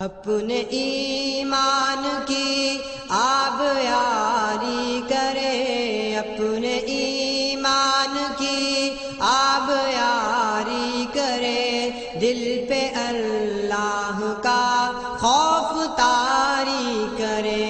اپنے ایمان کی آب یاری کرے، اپنے ایمان کی آب یاری کرے، دل پہ اللہ کا خوف طاری کرے۔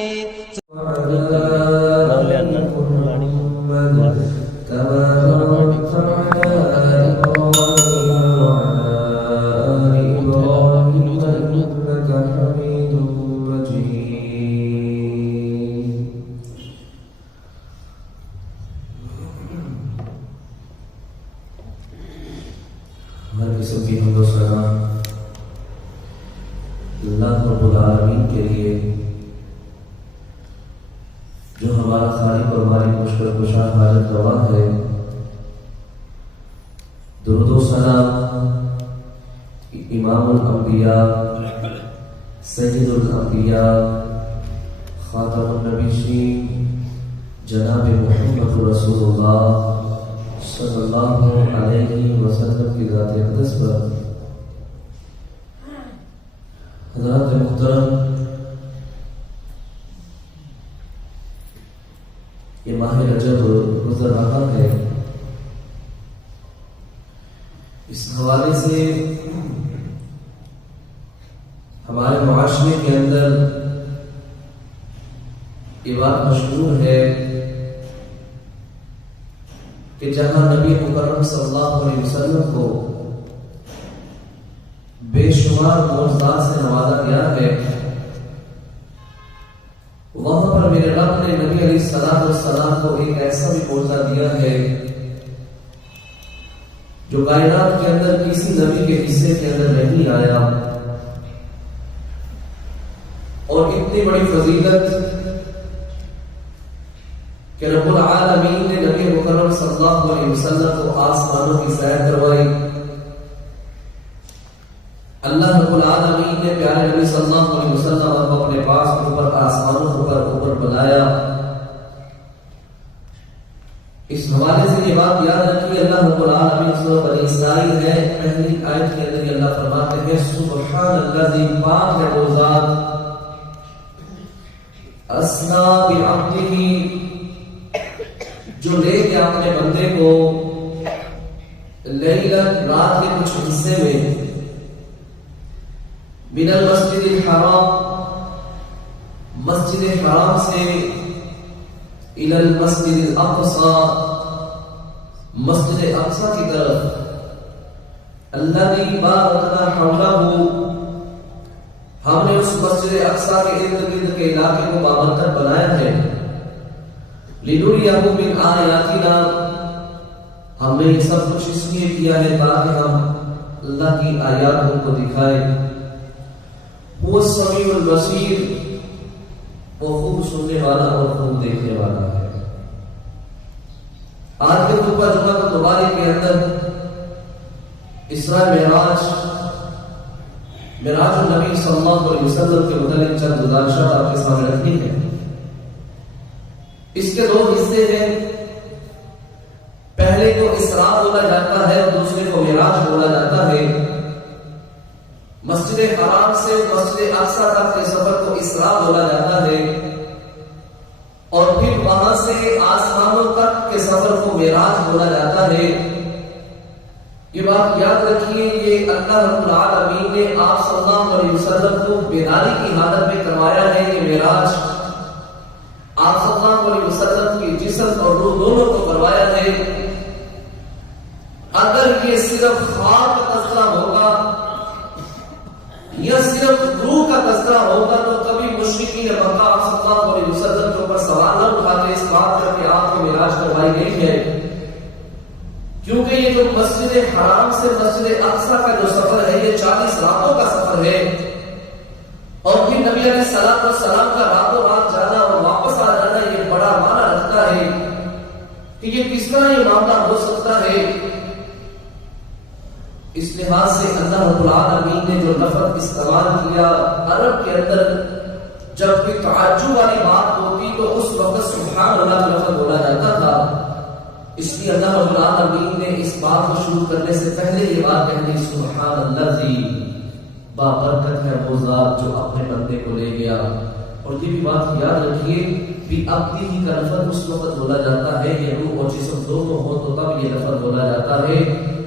اللہ رب العالمین کے لیے جو ہمارا خالق اور ہماری مشکل کشا حاجت روا ہے، درود و سلام امام الانبیاء سید الانبیاء خاتم النبیین جناب محمد رسول اللہ صلی اللہ علیہ وسلم کی ذات اقدس پر۔ حضرات محترم، یہ ماہ رجب گزر رہا ہے، اس حوالے سے ہمارے معاشرے کے اندر یہ بات مشہور ہے کہ جہاں نبی مکرم صلی اللہ علیہ وسلم کو بے شمار معجزات سے نوازا گیا ہے، وہاں پر میرے رب نے نبی علیہ السلام کو ایک ایسا بھی معجزہ دیا ہے جو کائنات کے اندر کسی نبی کے حصے کے اندر نہیں آیا، اور اتنی بڑی فضیلت کہ رب العالمین نے نبی مکرم صلی اللہ علیہ وسلم کو آسمانوں کی سیر کروائی۔ اللہ رب العالمین نے پیارے نبی صلی اللہ علیہ وسلم کو اپنے پاس اوپر آسمانوں پر اوپر بلایا۔ اس حوالے سے یہ بات یاد رکھیے، اللہ رب العالمین سورہ بنی اسرائیل ہے، پہلی آیت کے اندر اللہ فرماتے ہیں سبحان الذی، پاک ہے وہ ذات، اسنا بعبدہ، جو لے کے اپنے بندے کو لیلن، رات کے کچھ حصے میں، من المسجد الحرام، مسجد حرام سے، الى المسجد الاقصى، مسجد اقصی کی طرف، الذی بارکنا حولہ، ہم نے اس مسجد اقصی کے ارد گرد کے علاقے کو بابرکت بنایا ہے، لنریہ من آیاتنا، ہم نے یہ سب کچھ اس لیے کیا ہے تاکہ ہم اللہ کی آیات کو دکھائیں۔ وہ السمیع البصیر، وہ خوب سننے والا اور خوب دیکھنے والا ہے۔ آج کے خطبہ جمعہ مبارک کے اندر اسراء معراج النبی صلی اللہ علیہ وسلم کے متعلق چند گزارشات آپ کے سامنے رکھنی ہے۔ اس کے دو حصے ہیں، پہلے کو اسراء بولا جاتا ہے اور دوسرے کو معراج بولا جاتا ہے۔ مسجد حرام سے مسجد اقصی تک کے سفر کو اسراء بولا جاتا ہے، اور پھر وہاں سے آسمانوں تک کے سفر کو معراج بولا جاتا ہے۔ یہ بات یاد رکھیے، یہ اللہ رب العالمین نے آپ صلی اللہ علیہ وسلم کو بیداری کی حالت میں کروایا ہے کہ معراج آپ صلی اللہ علیہ وسلم کی جسم اور روح دونوں کو کروایا ہے۔ اگر یہ صرف خواب کا تذکرہ ہوگا یا صرف روح کا تذکرہ ہوگا تو کبھی مشرکین مکہ آپ صلی اللہ علیہ وسلم کے اوپر سوال نہ اٹھاتے اس بات کا کہ آپ کو معراج کروائی گئی ہے، کیونکہ یہ جو مسجد حرام سے مسجد اقصی کا جو سفر ہے یہ 40 راتوں کا سفر ہے، اور پھر نبی علیہ السلام کا راتوں رات جانا اور واپس آ جانا یہ بڑا معنی رکھتا ہے کہ یہ کس طرح یہ معاملہ ہو سکتا ہے۔ اس لحاظ سے اللہ رب العالمین نے جو لفظ استعمال کیا عرب کے اندر، جب کوئی تعجب والی بات ہوتی تو اس وقت سبحان اللہ کا لفظ بولا جاتا تھا، اس لیے اللہ رب العالمین نے اس بات کو شروع کرنے سے پہلے یہ بات کہنی سبحان الذی بابرکت ہے وہ ذات جو اپنے بندے کو لے گیا. اور یہ بھی بات یاد رکھیے بھی عبدی ہی کا لفظ اس وقت بولا جاتا ہے یہ روح اور جسم دونوں ہو تو تب یہ لفظ بولا جاتا ہے.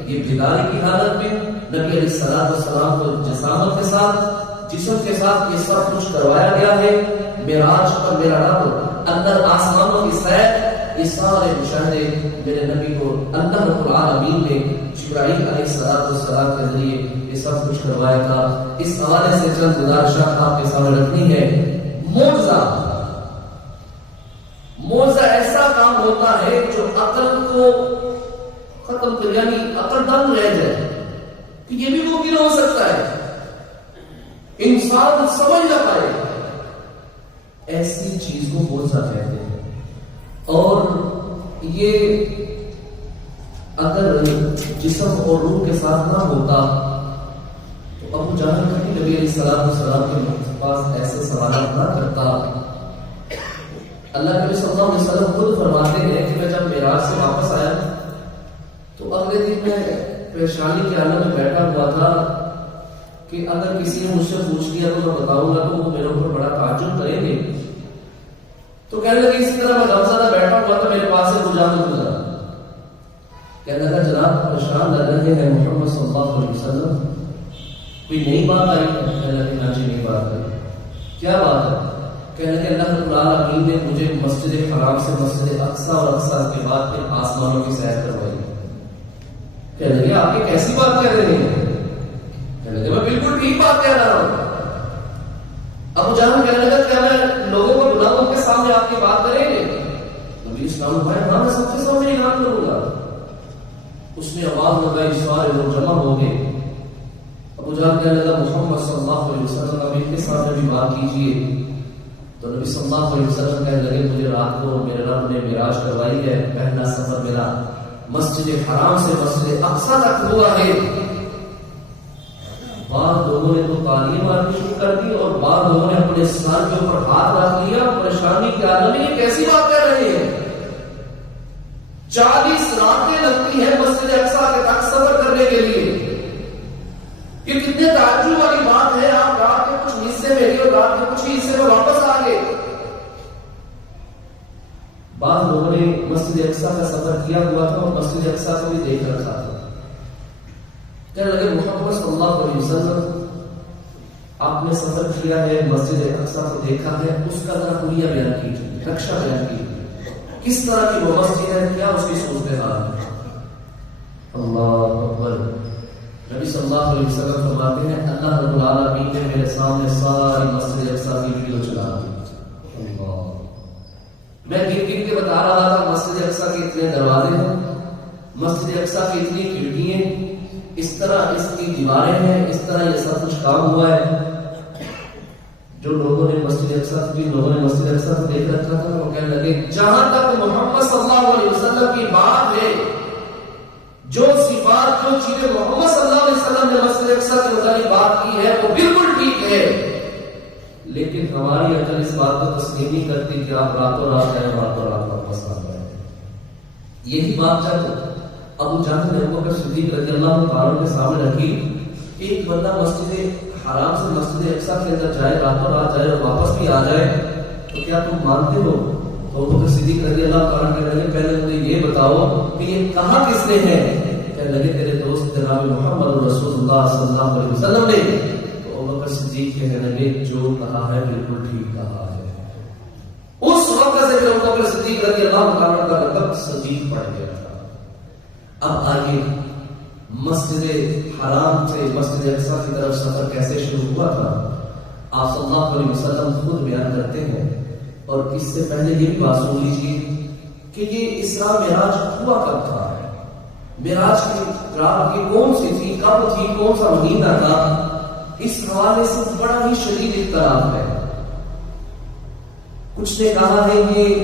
یہ بیداری کی حالت میں نبی علیہ السلام کو جسامت کے ساتھ جسم کے ساتھ یہ سب کچھ کروایا گیا ہے. معراج پر میرا رب اندر آسمانوں کی سیر یہ سارے مشاہدے میرے نبی کو اللہ رب العالمین نے جبرائیل علیہ السلام کے ذریعے یہ سب کچھ کروایا تھا. اس حوالے سے چند گزارشات آپ کے سامنے رکھنی ہے. موعظہ ایسا کام ہوتا ہے جو عقل کو ختم کر یعنی عقل دنگ رہ جائے کہ یہ بھی ممکن ہو سکتا ہے انسان سمجھ نہ پائے. ایسی چیز کو موعظہ کہتے ہیں. اور یہ اگر جسم اور روح کے ساتھ نہ ہوتا تو ابو جہل کبھی نبی علیہ السلام کے پاس ایسے سوالات نہ کرتا. اللہ نبی صلی اللہ علیہ وسلم خود فرماتے ہیں کہ میں جب معراج سے واپس آیا تو اگلے دن میں پریشانی کے عالم میں بیٹھا ہوا تھا کہ اگر کسی نے مجھ سے پوچھ لیا تو میں بتاؤں گا تو وہ میرے اوپر بڑا تعجب کریں گے. تو کہنے لگے اسی طرح میں غمزدہ بیٹھا ہوا تھا میرے پاس سے گزرا. کہنے لگا جناب پریشان لگ رہے ہیں محمد صلی اللہ علیہ وسلم کوئی نئی بات آئی؟ کہنے لگے ہاں جی نئی بات آئی. کیا بات ہے؟ کہنے لگے اللہ رب العالمین نے مجھے مسجد حرام سے مسجد اقصی اور اقصی کے بعد پھر آسمانوں کی سیر کروائی. کہنے لگے آپ یہ کیسی بات کہہ رہے ہیں؟ کہنے لگے میں بالکل ٹھیک بات کہہ رہا ہوں. ابو جہل کہنے لگا کیا میں لوگوں کو بلاؤں ان کے سامنے آپ کی بات کریں گے؟ نبی اسلام بھائی ہاں میں سب کے سامنے یہ بات کروں گا. اس نے آواز لگائی سارے لوگ جمع ہو گئے. ابو جہل کہنے لگا محمد صلی اللہ علیہ وسلم اب ان کے سامنے بھی بات کیجیے. تو نبی صلی اللہ علیہ وسلم کہنے لگے مجھے رات کو میرے رب نے معراج کروائی ہے. پہلا سفر میرا مسجد حرام سے مسجد اقصی تک ہوا ہے. بعض لوگوں نے تو تعلیم آنی شروع کر دی اور بعض لوگوں نے اپنے سر کے اوپر ہاتھ رکھ لیا. پریشانی کے عالم میں یہ کیسی بات کر رہے ہیں؟ 40 راتیں لگتی ہیں مسجد اقصی کے تک سفر کرنے کے لیے. یہ کتنے تعجب والی بات ہے. آپ رات کے کچھ حصے میں اور رات کے کچھ حصے میں واپس آ گئے. بعض لوگوں نے مسجد اقصی کا سفر کیا ہوا تھا اور مسجد اقصی کو بھی دیکھ رکھا تھا. کہنے لگے محمد صلی اللہ علیہ وسلم آپ نے سفر کیا ہے مسجد اقصی کو دیکھا ہے اس کا ذرا حلیہ بیان کیجیے نقشہ بیان کیجیے کس طرح کی وہ مسجد ہے کیا اس کی صورتحال ہے. اللہ اکبر. نبی صلی اللہ علیہ وسلم فرماتے ہیں اللہ رب العالمین نے میرے سامنے ساری مسجد اقصی کی ویڈیو چلا دی. میں گن گن کے بتا رہا تھا مسجد اقصی کے اتنے دروازے ہیں مسجد اقصی کی اتنی کھڑکیاں اس طرح اس کی دیواریں ہیں اس طرح یہ سب کچھ کام ہوا ہے. جو لوگوں نے مسجد اقصی کو دیکھ رکھا تھا وہ کہنے لگے جہاں تک محمد صلی اللہ علیہ وسلم کی بات ہے جو صفات جو چیزیں محمد صلی اللہ علیہ وسلم نے مسجد اقصی کے متعلق بات کی ہے وہ بالکل ٹھیک ہے. لیکن ہماری عقل اس بات کو تسلیم نہیں کرتی کہ آپ راتوں رات جائیں راتوں رات واپس آ جائیں. یہی بات جب ابو جہل نے ابوبکر صدیق رضی اللہ تعالیٰ کے سامنے رکھی کہ ایک بندہ مسجد حرام سے مسجد اقصی کے اندر جائے راتوں رات جائے اور واپس بھی آ جائے تو کیا تم مانتے ہو؟ تو ابوبکر صدیق رضی اللہ تعالیٰ کہنے لگے پہلے مجھے یہ بتاؤ کہ یہ کہاں کس نے ہے؟ کہنے لگے تیرے دوست جناب محمد رسول اللہ صلی اللہ علیہ وسلم نے. تو ابوبکر صدیق کہنے لگے جو کہا ہے بالکل ٹھیک کہا ہے. اس وقت سے جو ابوبکر صدیق رضی اللہ تعالیٰ کا لقب صدیق پڑ گیا تھا. اب آگے مسجد حرام سے مسجد اقصی کی طرف سفر کیسے شروع ہوا تھا آپ صلی اللہ علیہ وسلم خود بیان کرتے ہیں. اور اس سے پہلے یہ بھی بات سن لیجیے کہ یہ اسراء معراج ہوا کب تھا. معراج کی رات کی کون سی تھی کب تھی کون سا مہینہ تھا اس حوالے سے بڑا ہی شدید اختلاف ہے. کچھ نے کہا ہے یہ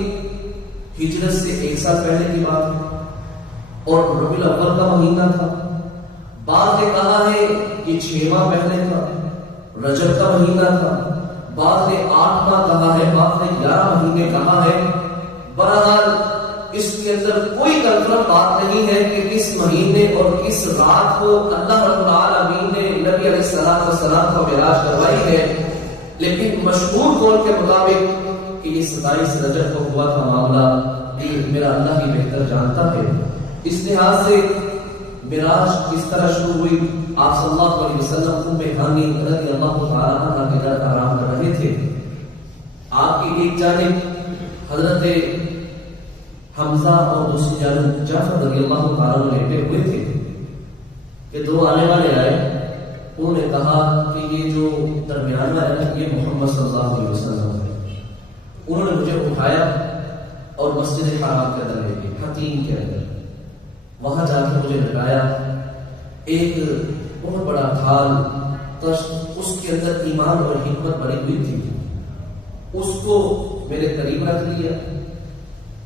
ہجرت سے 1 سال پہلے کی بات ہے اور ربیع الاول کا مہینہ تھا. بعض نے کہا ہے کہ 6 ماہ پہلے تھا رجب کا مہینہ تھا. بعض نے 8 ماہ کہا ہے بعض نے 11 مہینے کہا ہے. بہرحال اس کے اندر کوئی کنفرم بات نہیں ہے کہ کس مہینے اور کس رات کو اللہ رب العالمین نے نبی علیہ علیہ السلام کو معراج کروائی ہے، لیکن مشہور قول کے مطابق کہ یہ 27 رجب کو ہوا تھا معاملہ، یہ میرا اللہ ہی بہتر جانتا ہے۔ اس لحاظ سے معراج کس طرح شروع ہوئی، آپ صلی اللہ علیہ وسلم ام ہانی رضی اللہ تعالیٰ عنہ کے گھر آرام کر رہے تھے۔ آپ کی ایک جانب حضرت حمزہ اور دوسری جانب جعفر رضی اللہ تعالیٰ عنہ لیٹے ہوئے تھے کہ دو آنے والے آئے، انہوں نے کہا کہ یہ جو درمیان میں ہے یہ محمد صلی اللہ علیہ وسلم ہے۔ انہوں نے مجھے اٹھایا اور مسجد حرام کے اندر لے گئے، حتیم کے اندر، وہاں جا کے مجھے لگایا ایک بہت بڑا تھال تشت، اس کے اندر ایمان اور حکمت بڑی ہوئی تھی، اس کو میرے قریب رکھ لیا،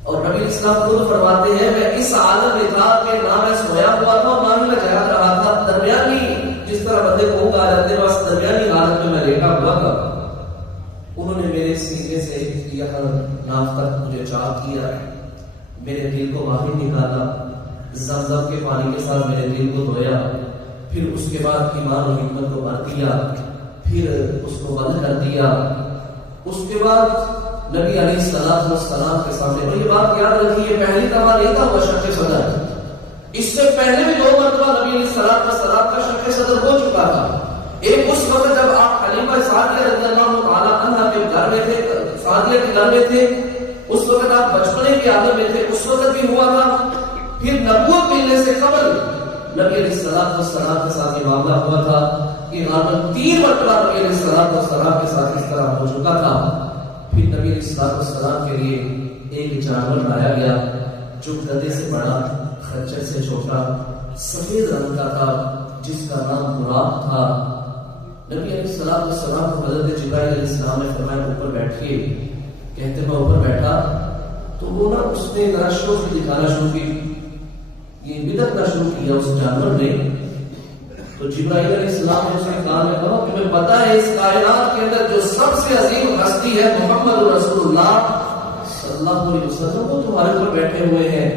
اور نبی اسلام خود فرماتے ہیں میں اس عالم میں تھا کہ نہ میں سویا ہوا تھا اور نہ ہی میں جاگ رہا تھا، درمیانی جس طرح بندے کو آ جاتے ہیں بس درمیانی حالت میں لیٹا ہوا تھا۔ انہوں نے میرے سینے سے یہاں ناف تک مجھے چاک کیا، میرے دل کو باہر نکالا، زمزم کے پانی کے ساتھ میرے دل کو دھویا، پھر اس کے بعد ایمان و حکمت کو بھر دیا، پھر اس کو بند کر دیا۔ اس کے بعد نبی علیہ السلام کے سامنے، اور یہ بات یاد رکھیے پہلی دفعہ نہیں تھا وہ شق صدر، اس سے پہلے بھی 2 مرتبہ نبی علیہ السلام کا شق صدر ہو چکا تھا۔ ایک اس وقت جب آپ خلیفہ سعدیہ رضی اللہ تعالیٰ عنہ کے گھر میں تھے، سعدیہ کے گھر میں تھے، اس وقت آپ بچپنے کی عادت میں تھے، اس وقت بھی ہوا تھا۔ پھر نبوت ملنے سے قبل نبی علیہ السلام کے ساتھ یہ معاملہ ہوا تھا کہ غالباً 3 مرتبہ نبی علیہ السلام کے ساتھ اس طرح ہو چکا تھا۔ پھر نبی علیہ السلام کے لیے ایک جانور لایا گیا جو گدھے سے بڑا، خچر سے چھوٹا، سفید رنگ کا تھا، جس کا نام براق تھا۔ نبی علیہ السلام کو حضرت جبرائیل علیہ السلام نے فرمایا اوپر بیٹھیے، کہتے میں اوپر بیٹھا تو وہ اس نے ذرا شوق دکھانا شروع کی، یہ بدعت شروع کیا اس جانور نے۔ تو جبرائیل علیہ السلام نے اس کے کان میں کہا کہ تمہیں پتہ ہے اس کائنات کے اندر جو سب سے عظیم ہستی ہے محمد رسول اللہ صلی اللہ علیہ وسلم، وہ تمہارے اوپر بیٹھے ہوئے ہیں۔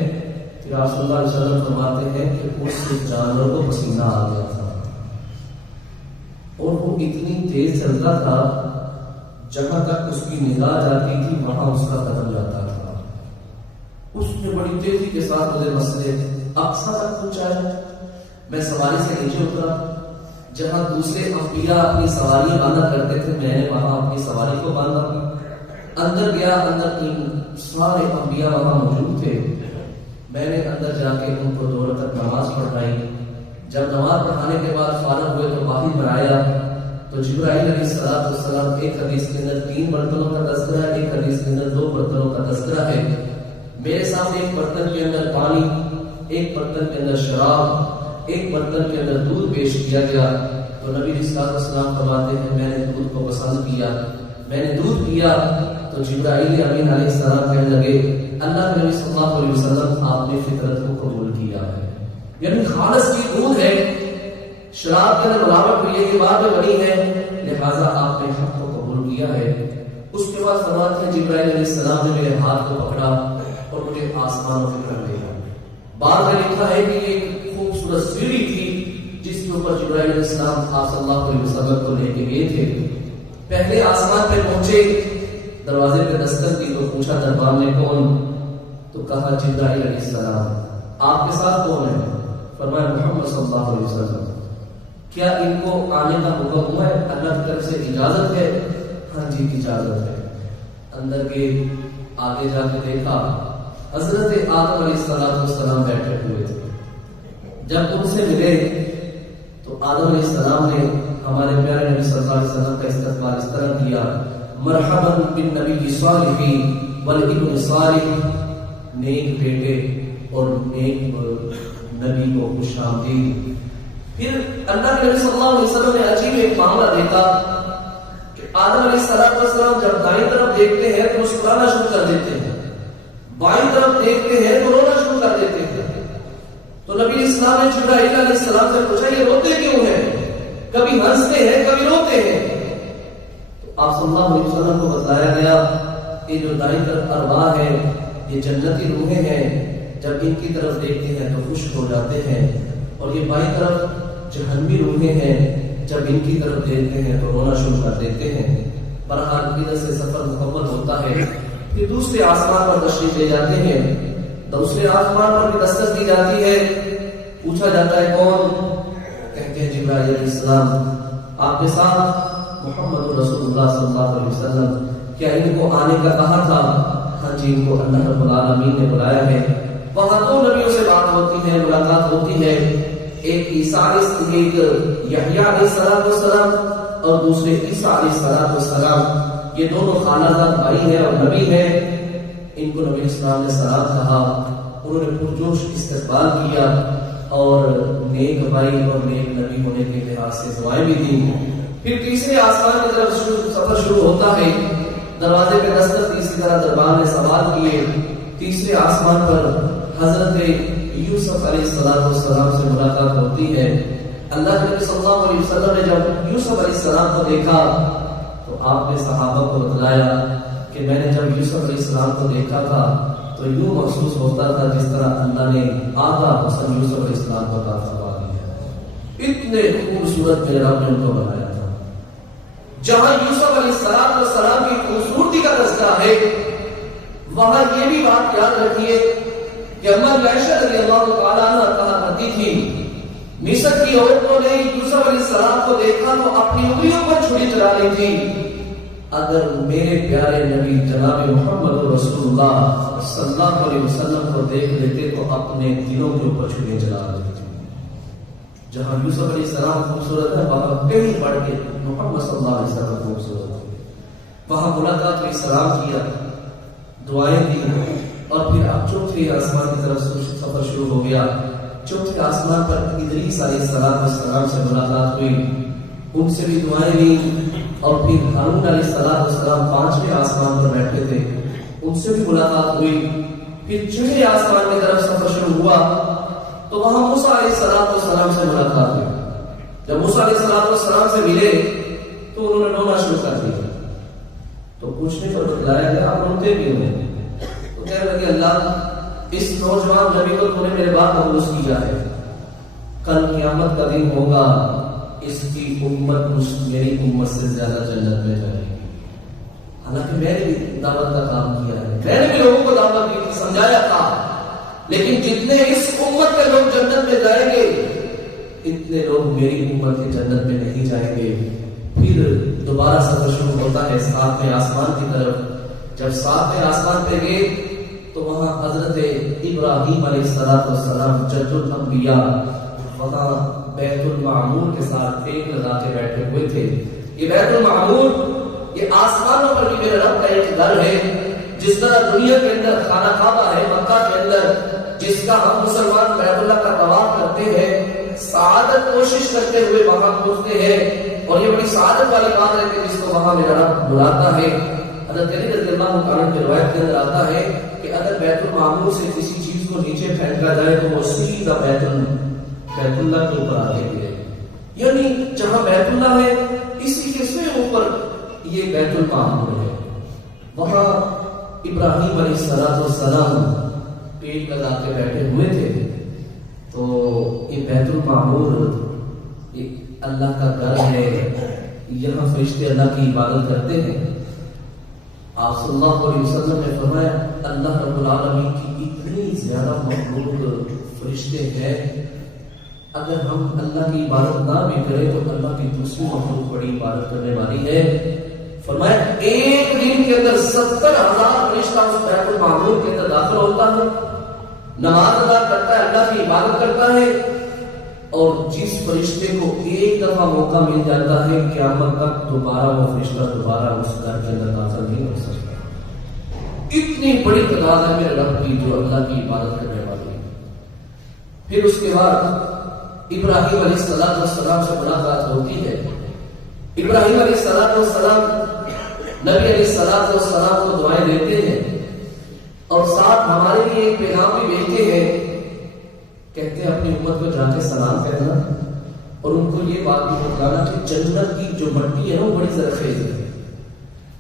پھر آپ صلی اللہ علیہ وسلم فرماتے ہیں کہ اس جانور کو پسینہ آ گیا تھا، اور وہ اتنی تیز چلتا تھا جہاں تک اس کی نگاہ جاتی تھی وہاں اس کا قدم جاتا تھا۔ اس نے بڑی تیزی کے ساتھ مجھے مسجد اقصی تک پہنچایا۔ میں سواری سے نیچے اترا، جہاں دوسرے انبیاء اپنی سواری باندھا کرتے تھے میں نے وہاں اپنی سواری کو باندھا۔ اندر گیا، اندر سارے انبیاء وہاں موجود تھے۔ میں نے اندر جا کے ان کو 2 رکعت نماز پڑھائی۔ جب نماز پڑھانے کے بعد فارغ ہوئے تو باہر پر آیا تو جبرائیل علیہ السلام، ایک حدیث کے اندر 3 برتنوں کا تذکرہ ہے، ایک حدیث کے اندر 2 برتنوں کا تذکرہ ہے۔ میرے سامنے ایک برتن کے اندر پانی، ایک برتن کے اندر شراب، ایک برتن کے اندر دودھ پیش کیا گیا۔ تو نبی علیہ السلام فرماتے ہیں میں نے دودھ کو پسند کیا، میں نے دودھ پیا تو جبرائیل امین علیہ السلام کہنے لگے اللہ کے نبی صلی اللہ علیہ وسلم آپ نے فطرت کو قبول کیا ہے، یعنی خالص کی دودھ ہے، شراب کے اندر ملاوٹ ہوئی ہے، یہ بات میں بنی ہے، لہٰذا آپ نے حق کو قبول کیا ہے۔ اس کے بعد فرماتے ہیں جبرائیل علیہ السلام نے میرے ہاتھ کو پکڑا اور مجھے آسمانوں کی طرف لے گیا۔ بعد میں لکھا ہے کہ ایک خوبصورت سیڑھی تھی جس کے اوپر جبرائیل علیہ السلام آپ صلی اللہ علیہ وسلم کو لے کے گئے تھے۔ پہلے آسمان پہ پہنچے، دروازے پہ دستک کی تو پوچھا دربان نے کون؟ تو کہا جبرائیل علیہ السلام۔ آپ کے ساتھ کون ہے؟ فرمایا محمد صلی اللہ علیہ وسلم۔ کیا ان کو آنے کا حکم ہوا ہے؟ اللہ کی طرف سے اجازت ہے؟ ہاں جی اجازت ہے۔ اندر کے آگے جا کے دیکھا حضرت آدم علیہ السلام بیٹھے ہوئے تھے۔ جب ان سے ملے تو آدم علیہ السلام نے ہمارے پیارے نبی صلی اللہ علیہ وسلم کا استقبال اس طرح کیا، مرحبا بالنبی صالح والابن صالح، نیک بیٹے اور نیک نبی کو خوش آمدید۔ پھر اللہ کے نبی صلی اللہ علیہ وسلم نے عجیب ایک معاملہ دیکھا کہ آدم علیہ السلام جب دائیں طرف دیکھتے ہیں تو مسکرانا شروع کر دیتے ہیں، بائیں طرف دیکھتے ہیں تو رونا شروع کر دیتے ہیں۔ تو نبی اسلام نے جبرائیل علیہ السلام سے پوچھا یہ روتے کیوں ہیں؟ کبھی ہنستے ہیں کبھی روتے ہیں۔ تو آپ صلی اللہ علیہ وسلم کو بتایا گیا کہ جو دائیں طرف ارواح ہے یہ جنتی روحیں ہیں، جب ان کی طرف دیکھتے ہیں تو خوش ہو جاتے ہیں، اور یہ بائیں طرف جہنمی روحیں ہیں، جب ان کی طرف دیکھتے ہیں تو رونا شروع کر دیتے ہیں. بہرحال ادھر سے سفر مکمل ہوتا ہے، پھر دوسرے آسمان پر تشریف لے جاتے ہیں. دوسرے آسمان پر بھی دستک دی جاتی ہے. پوچھا جاتا ہے کون؟ کہتے ہیں جبرائیل علیہ السلام. آپ کے ساتھ محمد رسول اللہ صلی اللہ علیہ وسلم. کیا ان کو آنے کا کہا تھا؟ ہاں جی، ان کو اللہ رب العالمین نے بلایا ہے. وہاں دو نبیوں سے بات ہوتی ہے، ملاقات ہوتی ہے. ایک یحییٰ علیہ السلام اور دوسرے عیسیٰ علیہ السلام. یہ دونوں خالہ زاد بھائی ہیں اور نبی ہیں. ان کو نبی اسلام نے سلام کہا. انہوں نے پرجوش استقبال کیا اور نیک بھائی اور نیک نبی ہونے کے لحاظ سے دعائیں بھی دی. پھر تیسرے آسمان کی طرف سفر شروع ہوتا ہے. دروازے پہ دستک، اسی طرح دربار نے سوال کیے. تیسرے آسمان پر حضرت یوسف علیہ السلام سے ملاقات ہوتی ہے. اللہ کے نبی صلی اللہ علیہ وسلم نے جب یوسف علیہ السلام کو دیکھا تو آپ نے صحابہ کو بتلایا کہ میں نے جب یوسف علیہ السلام کو دیکھا تھا تو یوں محسوس ہوتا تھا جس طرح اللہ نے آدھا حسن یوسف علیہ السلام کو عطا فرما دیا. اتنے خوبصورت میرے رب نے ان کو بنایا تھا. جہاں یوسف علیہ السلام کی خوبصورتی کا تذکرہ ہے، وہاں یہ بھی بات یاد رکھیے کہ اماں عائشہ رضی اللہ تعالیٰ عنہ کہا کرتی تھی، مصر کی عورتوں نے یوسف علیہ السلام کو دیکھا تو اپنی انگلیوں پر چھری چلا لی تھی. اگر میرے پیارے نبی جناب محمد رسول اللہ صلی اللہ علیہ وسلم کو دیکھ لیتے تو اپنے دلوں کے اوپر چھری چلا لیتے تھے. جہاں یوسف علیہ السلام خوبصورت ہے، وہاں کہیں بڑھ کے محمد صلی اللہ علیہ وسلم خوبصورت ہے. وہاں ملاقات میں سلام کیا، دعائیں دی اور پھر اب چوتھے آسمان کی طرف سفر شروع ہو گیا. چوتھے آسمان پر ادریس علیہ السلام سے ملاقات ہوئی. ان سے بھی دعائیں لی اور پھر ہارون علیہ السلام پانچویں آسمان پر بیٹھے تھے، ان سے بھی ملاقات ہوئی. پھر چھٹے آسمان کی طرف سفر شروع ہوا تو وہاں موسیٰ علیہ السلام سے ملاقات ہوئی. جب موسیٰ علیہ السلام سے ملے تو انہوں نے رونا شروع کر دیا. تو پوچھنے پر بتلایا گیا آپ روتے کیوں ہیں؟ تو کہنے لگے اللہ اس نوجوان نبی کو تو نے میرے بعد مبعوث کیا ہے، کل قیامت کا دن ہوگا، اس کی امت میری امت سے زیادہ جنت میں جائے گی. حالانکہ میں نے بھی دعوت کا کام کیا ہے، میں نے بھی لوگوں کو دعوت کی تھی، سمجھایا تھا، لیکن جتنے اس امت کے لوگ جنت میں جائیں گے اتنے لوگ میری امت کی جنت میں نہیں جائیں گے. پھر دوبارہ سفر شروع ہوتا ہے ساتویں آسمان کی طرف. جب ساتویں آسمان پہ گئے تو وہاں حضرت ابراہیم علیہ السلام جد الانبیاء وہاں بیت المعمور کے ساتھ ایک لگا کے بیٹھے ہوئے تھے. یہ بیت المعمور یہ آسمانوں پر بھی میرے رب کا ایک گھر ہے. جس طرح دنیا کے اندر خانہ کعبہ ہے مکہ کے اندر، جس کا ہم مسلمان بیت اللہ کا طواف کرتے ہیں، سعادت کوشش کرتے ہوئے وہاں پہنچتے ہیں، اور یہ بڑی سعادت والی بات ہے کہ جس کو وہاں میرا رب بلاتا ہے. حضرت علی رضی اللہ عنہ کی روایت کے اندر آتا ہے کہ اگر بیت المعمور سے کسی چیز کو نیچے پھینکا جائے تو وہ سیدھا بیت اللہ کے اوپر آ کے گرے. یعنی جہاں بیت اللہ ہے اسی کے سے اوپر یہ بیت المعمور ہے. وہاں ابراہیم علیہ السلام پیٹ لگا کے بیٹھے ہوئے تھے. تو یہ بیت المعمور اللہ کا گھر ہے، یہاں فرشتے اللہ کی عبادت کرتے ہیں. آپ صلی اللہ علیہ وسلم نے فرمایا اللہ رب العالمین کی اتنی زیادہ مخلوق فرشتے ہیں، اگر ہم اللہ کی عبادت نہ بھی کریں تو اللہ کی دوسری مخلوق بڑی عبادت کرنے والی ہے. فرمایا ایک دن کے اندر 70,000 فرشتہ اس بیت المعمور کے اندر داخل ہوتا ہے، نماز ادا کرتا ہے، اللہ کی عبادت کرتا ہے، اور جس فرشتے کو ایک دفعہ موقع مل جاتا ہے قیامت تک دوبارہ وہ فرشتہ دوبارہ اس گھر کے اندر داخل نہیں ہو سکتا. اتنی بڑی تعداد ہے میرے رب کی جو اللہ کی عبادت کرنے والی ہے. پھر اس کے بعد ابراہیم علیہ السلام سے ملاقات ہوتی ہے. ابراہیم علیہ السلام نبی علیہ السلام کو دعائیں دیتے ہیں اور ساتھ ہمارے لیے ایک پیغام بھی بھیجتے ہیں. کہتے ہیں اپنی امت کو جا کے سلام کہنا اور ان کو یہ بات بھی بتانا کہ جنت کی جو مٹی ہے وہ بڑی زرخیز ہے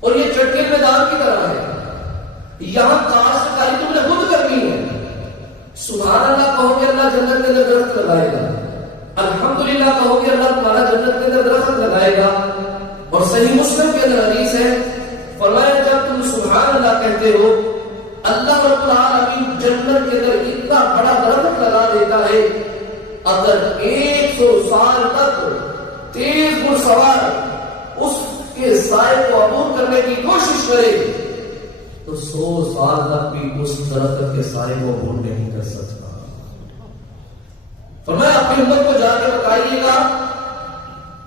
اور یہ چٹکے میدان کی طرح ہے. یہاں کاشتکاری تم نے خود کرنی ہے. سبحان اللہ کہو گے اللہ جنت کے اندر درخت لگائے گا، الحمدللہ کہو گے اللہ تمہارا جنت کے اندر درخت سال تک تیز گھڑ سوار اس کے سائے کو عبور کرنے کی کوشش کرے تو 100 سال تک بھی اس درخت کے سائے کو عبور نہیں کر سکتا. فرمایا اپنی امت کو جا کے بتائیے گا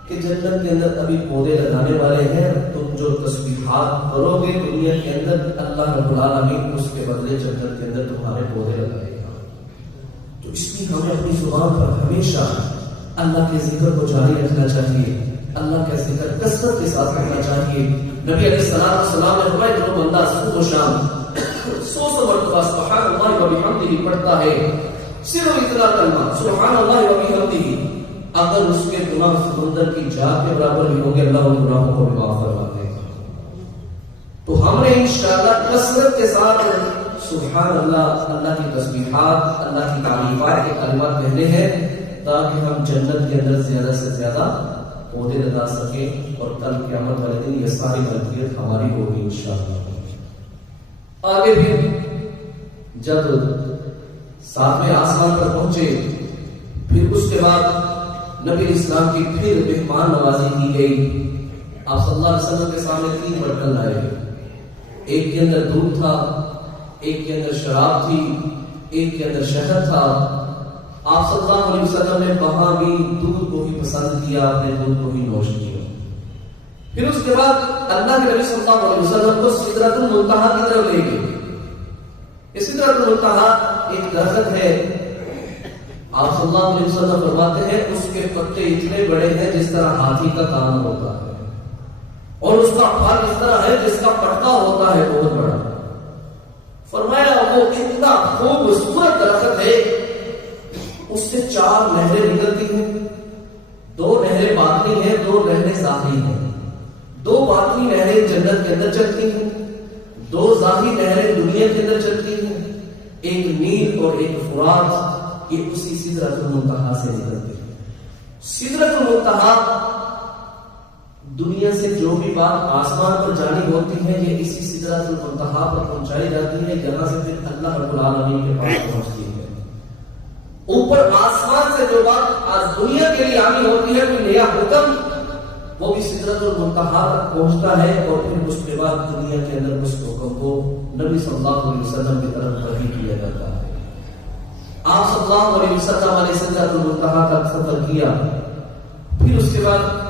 کہ جنت کے اندر ابھی پودے لگانے والے ہیں, تم جو تسبیحات کرو گے دنیا کے اندر, اللہ رب العالمین اس کے بدلے جنت کے اندر تمہارے پودے لگائے گا. تو اس لیے ہمیں اپنی زبان پر ہمیشہ اللہ کے ذکر کو جاری رکھنا چاہیے, اللہ کا ذکر کثرت کے ساتھ کرنا چاہیے. نبی علیہ الصلوۃ والسلام نے فرمایا جو بندہ صبح و شام 100 مرتبہ سبحان اللہ و بحمدہ پڑھتا ہے, صرف اتنا کلمہ سبحان اللہ و بحمدہ, اگر اس کے گناہ سمندر کی جھاگ کے برابر بھی ہوں گے اللہ ان گناہوں کو بھی معاف فرما دے گا. تو ہم نے انشاءاللہ کثرت کے ساتھ سبحان اللہ, اللہ کی تسبیحات, اللہ کی تعریفات کے کلمات کہنے ہیں تاکہ ہم جنت کے اندر زیادہ سے زیادہ پودے لگا سکیں اور کل قیامت والے دن یہ ساری ملکیت ہماری ہوگی انشاءاللہ. آگے پھر جب 7ویں آسمان پر پہنچے, پھر اس کے بعد نبی اسلام کی پھر مہمان نوازی کی گئی. آپ صلی اللہ علیہ وسلم کے سامنے 3 برتن لائے, ایک کے اندر دودھ تھا, ایک کے اندر شراب تھی, ایک کے اندر شہد تھا. آپ صلی اللہ علیہ وسلم نے وہاں بھی دودھ کو ہی پسند کیا, اپنے دودھ کو ہی نوش کیا. پھر اس کے بعد اللہ کے نبی صلی اللہ علیہ وسلم کو سدرۃ المنتہا کی طرف لے گئے. یہ سدرۃ المنتہا ایک درخت ہے, آپ صلی اللہ علیہ وسلم فرماتے ہیں اس کے پتے اتنے بڑے ہیں جس طرح ہاتھی کا کان ہوتا ہے, اور اس کا پھل اس طرح ہے جس کا پٹا ہوتا ہے بہت بڑا. فرمایا وہ اتنا خوبصورت درخت ہے, اس سے 4 نہریں نکلتی ہیں, 2 نہریں باطنی ہیں, 2 نہریں ظاہری ہیں. 2 باطنی نہریں جنت کے اندر چلتی ہیں, 2 ظاہری نہریں دنیا کے اندر چلتی ہیں. ایک نیل اور ایک فرات, یہ اسی سدرۃ المنتہا سے نکلتے ہیں. سدرۃ المنتہا دنیا سے جو بھی بات آسمان پر جانی ہوتی ہے یہ اسی سدرۃ المنتہا پر پہنچائی جاتی ہے, جہاں سے پھر اللہ رب العالمین کے پاس پہنچتی ہے. اوپر آسمان سے جو بات آج دنیا کے لیے آنی ہوتی ہے کوئی نیا حکم, وہ بھی سدرۃ المنتہا تک پہنچتا ہے, اور پھر اس کے بعد دنیا کے اندر اس حکم کو نبی صلی اللہ علیہ وسلم کی طرف وحی کیا جاتا ہے. آپ صلی اللہ علیہ وسلم نے سدرۃ المنتہا تک سفر کیا. پھر اس کے بعد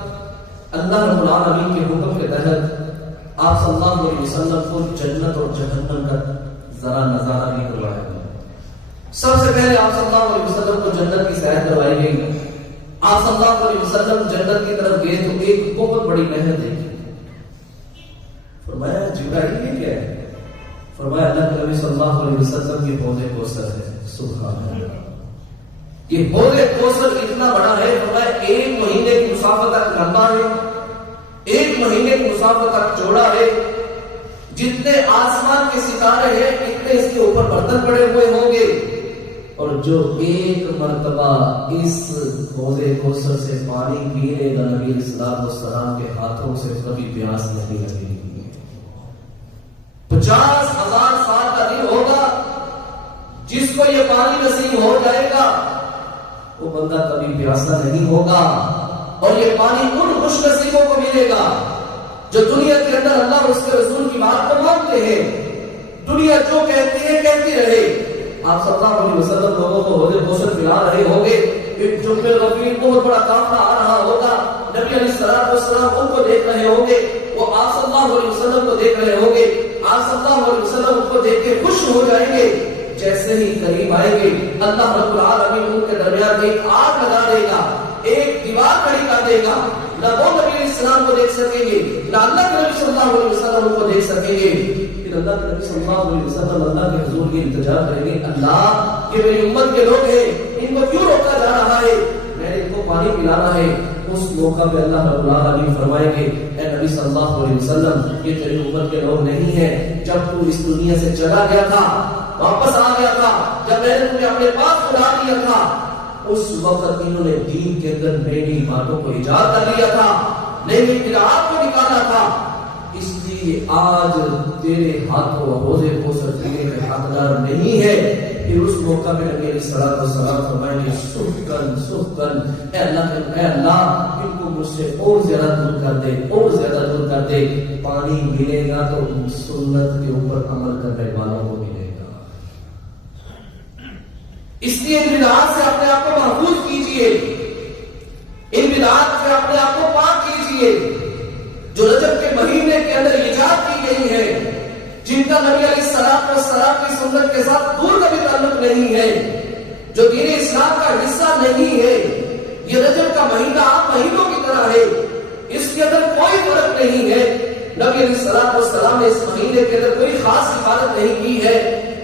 اللہ رب العالمین کے حکم کے تحت آپ صلی اللہ علیہ وسلم کو جنت اور جہنم کا ذرا نظارہ بھی کروایا گیا. سب سے پہلے آپ صلی اللہ علیہ وسلم کو جنت کی سیر کروائی گئی. آپ صلی اللہ علیہ وسلم جنت کی طرف گئے تو ایک بہت بڑی نہر دیکھی. فرمایا جبرائیل یہ کیا ہے؟ فرمایا اللہ کے نبی صلی اللہ علیہ وسلم کے حوض کوثر ہے. سبحان اللہ, یہ حوض کوثر اتنا بڑا ہے, فرمایا 1 مہینے کی مسافت تک لمبا ہے, 1 مہینے کی مسافت تک چوڑا ہے. جتنے آسمان کے ستارے ہیں اتنے اس کے اوپر برتن پڑے ہوئے ہوں گے, اور جو ایک مرتبہ اس حوض کوثر سے پانی پینے گا نبی علیہ الصلوۃ والسلام کے ہاتھوں سے کبھی پیاس نہیں لگے گی. 50,000 سال کا دن ہوگا جس کو یہ پانی نصیب ہو جائے گا وہ بندہ کبھی پیاسا نہیں ہوگا, اور یہ پانی ان خوش نصیبوں کو ملے گا جو دنیا کے اندر اللہ اور اس کے رسول کی بات کو مانتے ہیں. دنیا جو کہتی ہے کہتی رہے. آپ صلی اللہ علیہ وسلم لوگوں کو حوض کوثر پلا رہے ہوں گے, ایک جمع غفیر بہت بڑا قافلہ آ رہا ہوگا, نبی علیہ الصلوۃ والسلام ان کو دیکھ رہے ہوں گے, وہ آپ صلی اللہ علیہ وسلم کو دیکھ رہے ہوں گے. آپ صلی اللہ علیہ وسلم ان کو دیکھ کے خوش ہو جائیں گے. جیسے ہی قریب آئیں گے اللہ رب العالمین ان کے درمیان ایک آگ لگا دے گا, ایک دیوار کھڑی کر دے گا. نہ وہ نبی علیہ السلام کو دیکھ سکیں گے, نہ اللہ کے نبی صلی اللہ علیہ وسلم ان کو دیکھ سکیں گے. پھر اللہ کے نبی صلی اللہ علیہ وسلم اللہ کے حضور کی التجا کریں گے, اللہ یہ میری امت کے لوگ ہیں, ان کو کیوں روکا جا رہا ہے, میں نے ان کو پانی پلانا ہے. اس موقع پہ اللہ رب العالمین فرمائیں گے اے نبی صلی اللہ علیہ وسلم یہ تیری امت کے لوگ نہیں ہیں. جب تو اس دنیا سے چلا گیا تھا, واپس آ گیا تھا, جب میں نے تمہیں اپنے پاس بلا دیا تھا, اس وقت انہوں نے دین کے اندر نئی نئی باتوں کو ایجاد کر لیا تھا, نئی نئی بدعات کو نکالا تھا. اس لیے آج تیرے ہاتھوں حوض کوثر پینے کے حقدار نہیں ہے. پھر اس موقع پہ نبی علیہ الصلوۃ والسلام فرمائیں گے سحقن سحقن، اے اللہ ان کو مجھ سے اور زیادہ دور کر دے، اور زیادہ دور کر دے۔ پانی ملے گا تو سنت کے اوپر عمل کرنے والوں کو ملے گا۔ اس لیے ان بدعات سے اپنے آپ کو محفوظ کیجئے، ان بدعات سے اپنے آپ کو پاک کیجئے جو رجب کے مہینے کے اندر ایجاد کی گئی ہے، جن کا نبی علیہ الصلوۃ والسلام کی سنت کے ساتھ دور کا بھی تعلق نہیں ہے، جو دین اسلام کا حصہ نہیں ہے۔ یہ رجب کا مہینہ عام مہینوں کی طرح ہے، اس کے اندر کوئی فرق نہیں ہے۔ نبی علیہ الصلوۃ والسلام نے اس مہینے کے اندر کوئی خاص عبادت نہیں کی ہے۔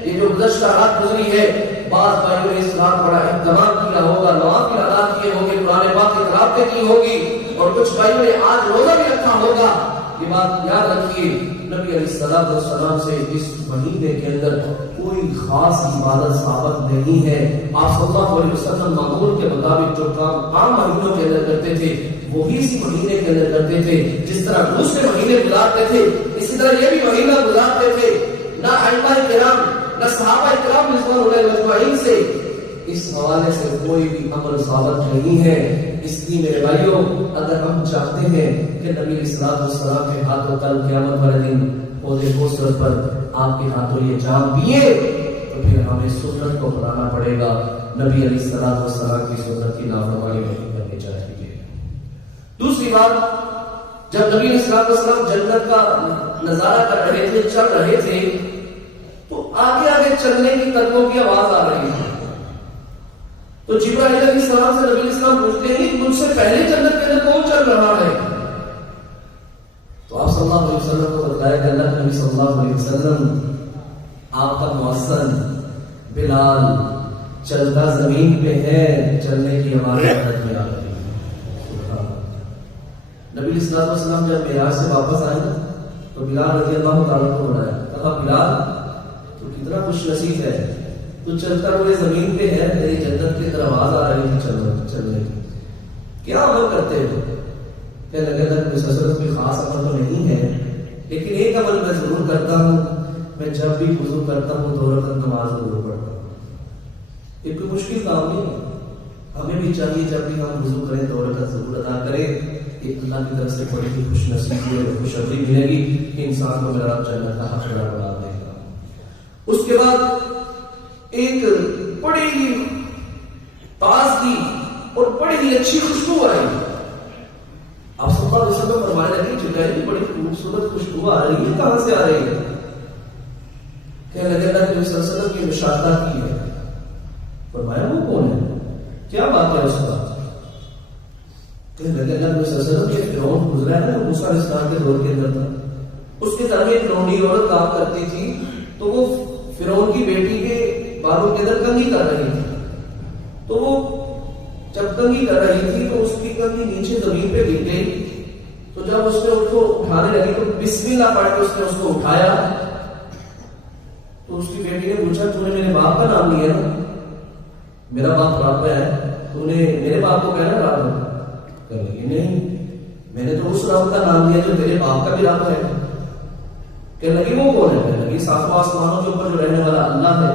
یہ جو گزشتہ رات گزری ہے، بعض بھائیوں نے اس رات بڑا اہتمام کیا ہوگا، نوافل ادا کیے ہوں گے، قرآن پاک کی تلاوتیں کی ہوگی، اور کچھ بھائیوں نے آج روزہ بھی رکھا ہوگا۔ یہ بات یاد رکھیے، نبی علیہ الصلوۃ والسلام سے اس مہینے کے اندر کوئی خاص عبادت ثابت نہیں ہے۔ آپ صلی اللہ علیہ وسلم معمول کے مطابق جو کام عام مہینوں کے اندر کرتے تھے وہی اس مہینے کے اندر کرتے تھے۔ جس طرح دوسرے مہینے گزارتے تھے اسی طرح یہ بھی مہینہ گزارتے تھے۔ نہ ائمہ کرام نہ صحابہ کرام رضوان اللہ اجمعین سے اس حوالے سے کوئی بھی عمل ثابت نہیں ہے۔ اس لیے میرے بھائیوں، اگر ہم چاہتے ہیں کہ نبی علیہ الصلوۃ والسلام کے ہاتھوں کل قیامت والے دن حوض کوثر پر آپ کے ہاتھوں یہ جام پیے، تو پھر ہمیں سنت کو اپنانا پڑے گا۔ نبی علیہ الصلوۃ والسلام کی سنت کی نافرمانی نہیں کرنی چاہیے۔ دوسری بات، جب نبی علیہ الصلوۃ والسلام جنت کا نظارہ کر رہے تھے، چل رہے تھے، تو آگے آگے چلنے کی قدموں کی آواز آ رہی ہے۔ تو جبرائیل علیہ السلام سے نبی علیہ السلام پوچھتے ہیں مجھ سے پہلے جنت کے اندر کون چل رہا ہے؟ تو آپ صلی اللہ علیہ وسلم کو بتایا کہ اللہ کے نبی صلی اللہ علیہ وسلم، آپ کا مؤذن بلال چلتا زمین پہ ہے، چلنے کی آواز مدد میں آ رہی ہے۔ نبی علیہ الصلوۃ والسلام جب معراج سے واپس آئے تو بلال رضی اللہ تعالیٰ کو بلایا، کہا بلال تو کتنا خوش نصیب ہے، تو چلتا ہوئے زمین پہ ہے، تیری جنت کی طرف آواز آ رہی ہے چلنے کی، کیا عمل کرتے ہو؟ کہنے لگے اللہ کوئی سسرت کوئی خاص عمل تو نہیں ہے، لیکن ایک عمل میں ضرور کرتا ہوں، میں جب بھی وضو کرتا ہوں 2 رکعت نماز ضرور پڑھتا ہوں۔ یہ کوئی مشکل کام نہیں ہے، ہمیں بھی چاہیے جب بھی ہم وضو کریں 2 رکعت ضرور ادا کریں۔ یہ اللہ کی طرف سے بڑی ہی خوش نصیبی اور خوشخبری ملے گی کہ انسان کو میرا رب جنت کا حقدار بنا دے گا۔ اس کے بعد ایک بڑی ہی تازگی اور بڑی ہی اچھی خوشبو آئی۔ آپ صلی اللہ علیہ وسلم فرمانے لگے جبرائیل کی بڑی خوبصورت خوشبو آ رہی ہے، کہاں سے آ رہی ہے؟ کہنے لگے اللہ کے نبی صلی اللہ علیہ وسلم کی مشاہدہ کی ہے۔ فرمایا وہ کون ہے، کیا بات ہے اس کا؟ کہنے لگے اللہ کے نبی صلی اللہ علیہ وسلم یہ فرعون گزرا ہے نا، موسیٰ علیہ السلام کے دور کے اندر تھا، اس کے سامنے ایک فرعونی عورت کام کرتی تھی، تو وہ فرعون کی بیٹی کے بالوں کے اندر کنگھی کر رہی تھی، تو وہ جب کنگھی کر رہی تھی تو اس کی کنگھی نیچے زمین پہ گر گئی، تو جب اس نے اس کو اٹھانے لگی تو بسم اللہ پڑھ کے اس نے اس کو اٹھایا، تو اس کی بیٹی نے پوچھا تو نے میرے باپ کا نام لیا نا؟ میرا باپ رب ہے، تو نے میرے باپ کو کہنا رب ہے؟ کہنے لگی نہیں، میں نے تو اس رب کا نام لیا جو تیرے باپ کا بھی رب ہے۔ کہنے لگی وہ کون ہے؟ کہنے لگی ساتوں آسمانوں کے اوپر جو رہنے والا اللہ ہے۔